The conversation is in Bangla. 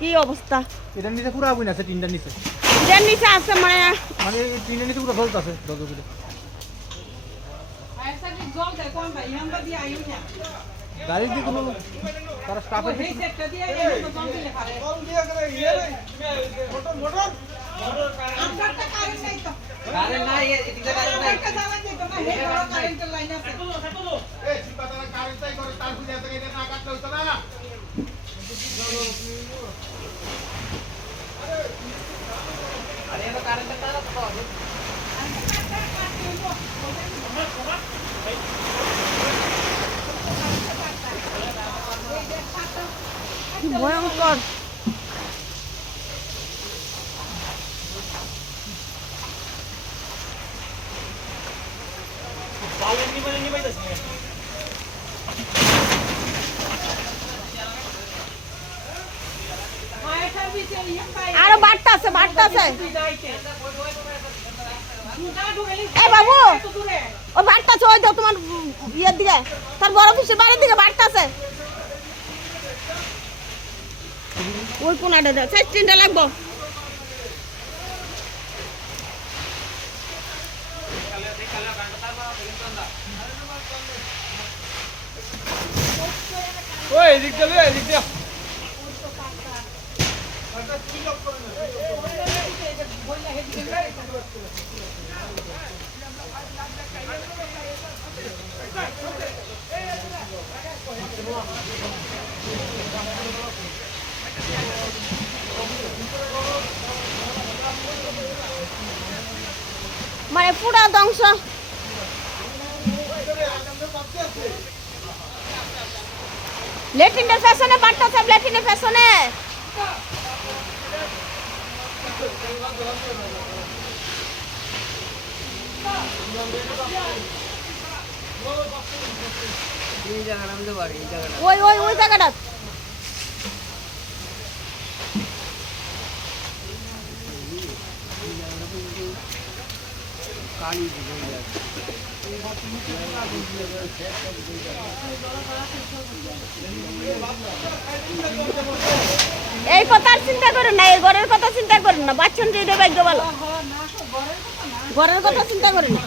কি অবস্থা? এটার নিচে পুরো আগুন আছে, টিনটার নিচে। এটার নিচে আছে মানে মানে টিনের নিচে পুরো জ্বলতে আছে দরজা গাড়ি দিয়ে কোনো তারা স্টাফের ভয়ঙ্কর। আরো বাড়তাছে বাড়তাছে। এই বাবু ও বাড়তাছে, ওই তো তোমার ইয়ের দিকে, তার বড় পিসের বাড়ির দিকে বাড়তাছে। ওই কোনাটা দাও, 4-3টা লাগবো। ওই এদিক যাবে, এদিক যা। মানে পুরা ধ্বংস। লেট্রিনের পেছনে বাড়তেছে, লেট্রিনের পেছনে। ওই ওই ওই জায়গাটা এই কথা চিন্তা করেন না, এই ঘরের কথা চিন্তা করেন না, বাচ্চন যে ভাগ্য ভালো, ঘরের কথা চিন্তা করেন না।